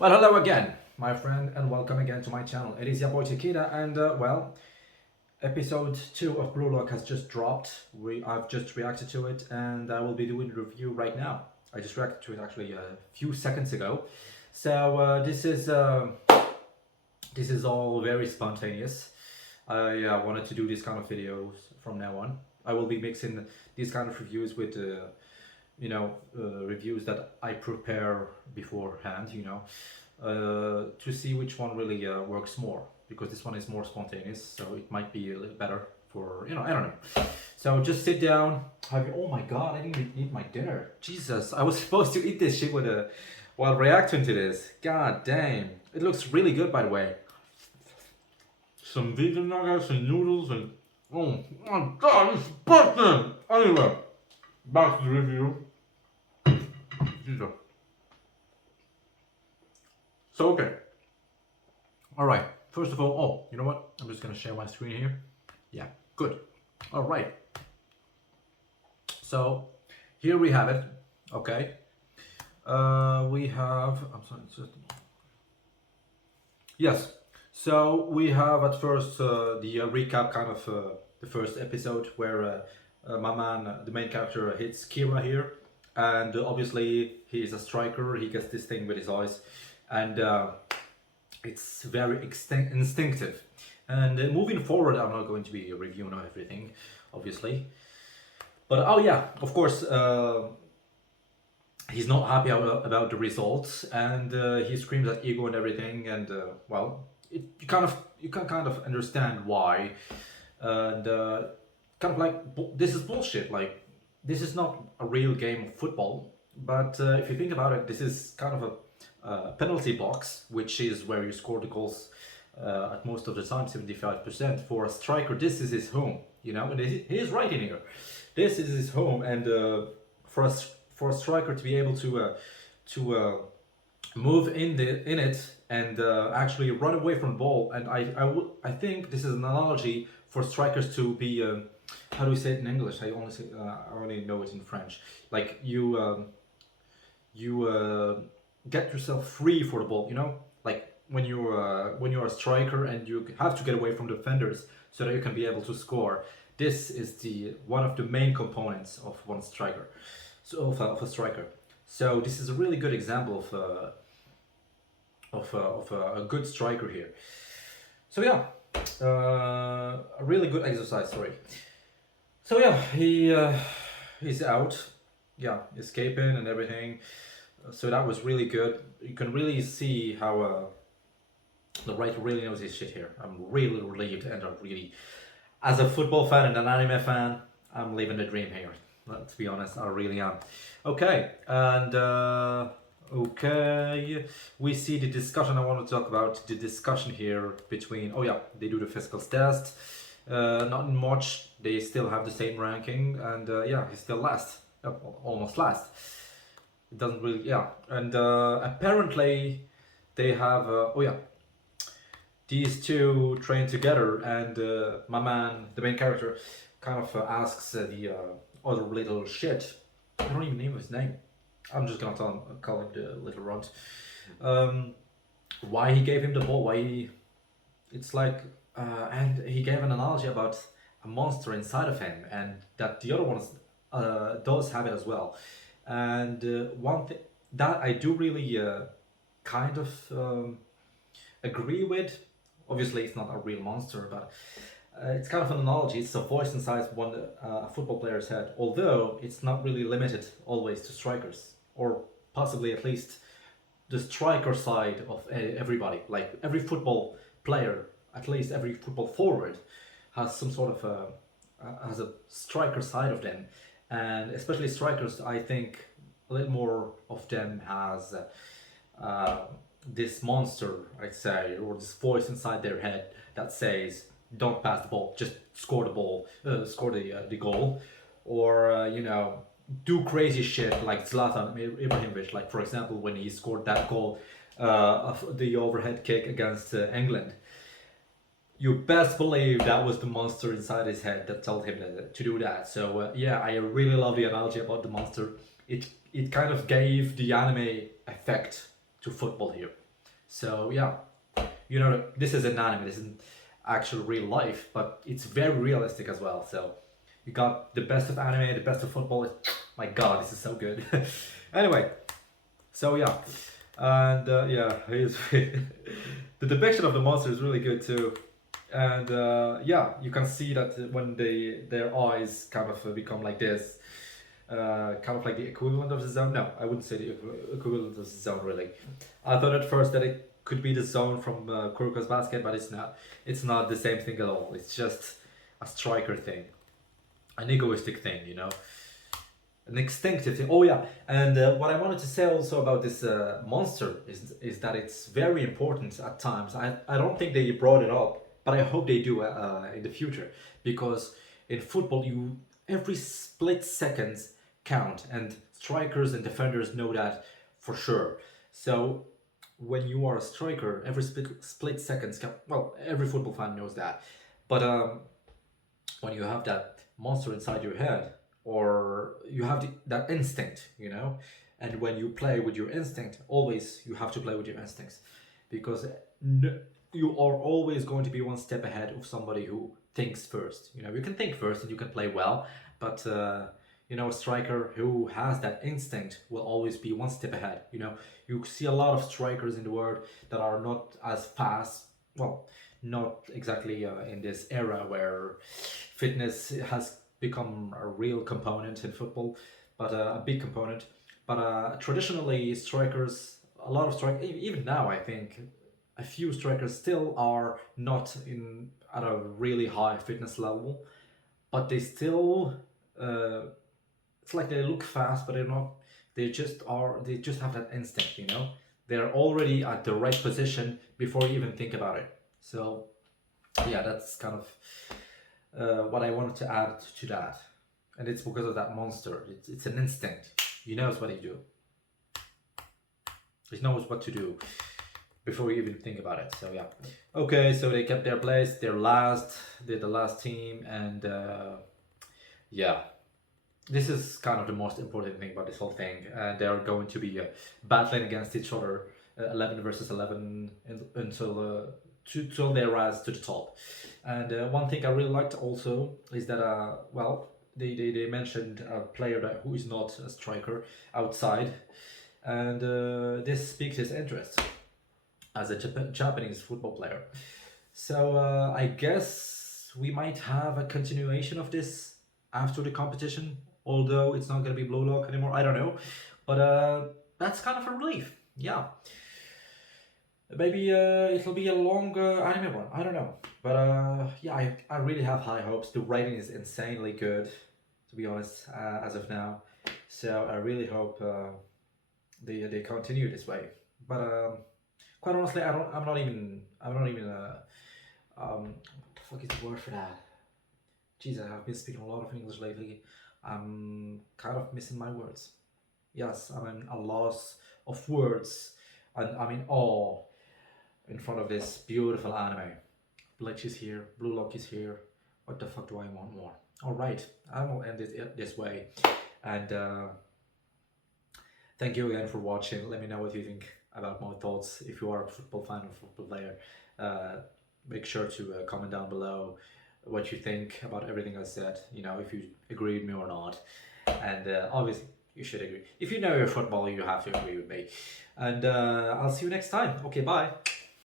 Well, hello again, my friend, and welcome again to my channel. It is your boy Chiquita, and episode 2 of Blue Lock has just dropped. I've just reacted to it, and I will be doing a review right now. I just reacted to it actually a few seconds ago. So this is all very spontaneous. I wanted to do this kind of videos from now on. I will be mixing these kind of reviews with reviews that I prepare beforehand, to see which one really works more, because this one is more spontaneous, so it might be a little better for, I don't know. So just sit down, oh my god, I didn't even eat my dinner. Jesus, I was supposed to eat this shit while reacting to this. God damn. It looks really good, by the way. Some vegan nuggets and noodles and, oh my god, it's busting! Anyway, back to the review. So, okay. Alright, first of all, you know what? I'm just gonna share my screen here. Yeah, good. Alright. So, here we have it. Okay. We have, I'm sorry, yes. So, we have at first the recap kind of the first episode where my man, the main character, hits Kira here. And obviously he's a striker, he gets this thing with his eyes, and it's very instinctive. And moving forward, I'm not going to be reviewing everything, obviously, but oh yeah, of course, he's not happy about the results, and he screams at Ego and everything, and you can kind of understand why, and kind of like, this is bullshit, like, this is not a real game of football, but if you think about it, this is kind of a penalty box, which is where you score the goals at most of the time, 75%. For a striker, this is his home, and he is right in here. This is his home, and for a striker to be able to move in it and actually run away from the ball, and I think this is an analogy for strikers to be. How do we say it in English? I only know it in French. Like you get yourself free for the ball. Like when you're a striker and you have to get away from defenders so that you can be able to score. This is one of the main components of one striker, so of a striker. So this is a really good example of a good striker here. So yeah, a really good exercise. Sorry. So yeah, he's out, escaping and everything. So that was really good. You can really see how the writer really knows his shit here. I'm really relieved, and as a football fan and an anime fan, I'm living the dream here. To be honest, I really am. Okay, and okay, we see the discussion. I want to talk about the discussion here between. Oh yeah, they do the physical test. Not much. They still have the same ranking, and he's still last, almost last. It doesn't really, and apparently they have, these two train together, and my man, the main character, kind of asks the other little shit. I don't even know his name. I'm just gonna call him the little runt. Why he gave him the ball? It's like, and he gave an analogy about a monster inside of him, and that the other ones does have it as well. And one thing that I do really kind of agree with. Obviously, it's not a real monster, but it's kind of an analogy. It's a voice inside one football player's head. Although it's not really limited always to strikers, or possibly at least the striker side of everybody. Like every football player, at least every football forward, has some sort of has a striker side of them, and especially strikers, I think a little more of them has this monster, I'd say, or this voice inside their head that says, "Don't pass the ball, just score the ball, score the goal," or do crazy shit like Zlatan Ibrahimovic, like for example when he scored that goal of the overhead kick against England. You best believe that was the monster inside his head that told him to do that. So I really love the analogy about the monster. It kind of gave the anime effect to football here. So yeah, you know, this is an anime. This isn't actual real life, but it's very realistic as well. So you got the best of anime, the best of football. My God, this is so good. Anyway, so yeah, and yeah, the depiction of the monster is really good too. And yeah, you can see that when their eyes kind of become like this, kind of like the equivalent of the zone. No, I wouldn't say the equivalent of the zone really. I thought at first that it could be the zone from Kuroko's basket, but it's not. It's not the same thing at all. It's just a striker thing, an egoistic thing, you know, an instinctive thing. Oh yeah, and what I wanted to say also about this monster is that it's very important at times. I don't think they brought it up, but I hope they do in the future, because in football you every split seconds count, and strikers and defenders know that for sure. So when you are a striker, every split seconds count. Well, every football fan knows that, but when you have that monster inside your head, or you have that instinct, you know, and when you play with your instinct, always you have to play with your instincts, because you are always going to be one step ahead of somebody who thinks first. You know, you can think first and you can play well, but you know, a striker who has that instinct will always be one step ahead. You know, you see a lot of strikers in the world that are not as fast. Well, not exactly in this era where fitness has become a real component in football, but a big component. But traditionally, strikers, a lot of strikers, even now, I think a few strikers still are not in at a really high fitness level, but they still. It's like they look fast, but they're not. They just are. They just have that instinct, you know. They're already at the right position before you even think about it. So yeah, that's kind of what I wanted to add to that, and it's because of that monster. It's an instinct. He knows what he do. He knows what to do before you even think about it. So yeah, okay. So they kept their place. They're the last team, and yeah, this is kind of the most important thing about this whole thing. They're going to be battling against each other, 11 versus 11, until they rise to the top. And one thing I really liked also is that, well, they mentioned a player who is not a striker outside, and this piqued his interest as a Japanese football player. So I guess we might have a continuation of this after the competition, although it's not going to be Blue Lock anymore. I don't know, but that's kind of a relief. Yeah, maybe it'll be a long anime one. I don't know, but yeah, I really have high hopes. The writing is insanely good, to be honest, as of now. So I really hope they continue this way. But quite honestly, I don't. I'm not even. What the fuck is the word for that? Jesus, I've been speaking a lot of English lately. I'm kind of missing my words. Yes, I'm in a loss of words, and I'm in awe in front of this beautiful anime. Bleach is here, Blue Lock is here. What the fuck do I want more? All right, I will end it this way, and thank you again for watching. Let me know what you think about my thoughts. If you are a football fan or football player, make sure to comment down below what you think about everything I said. You know, if you agree with me or not, and obviously you should agree. If you know your football, you have to agree with me. And I'll see you next time. Okay, bye.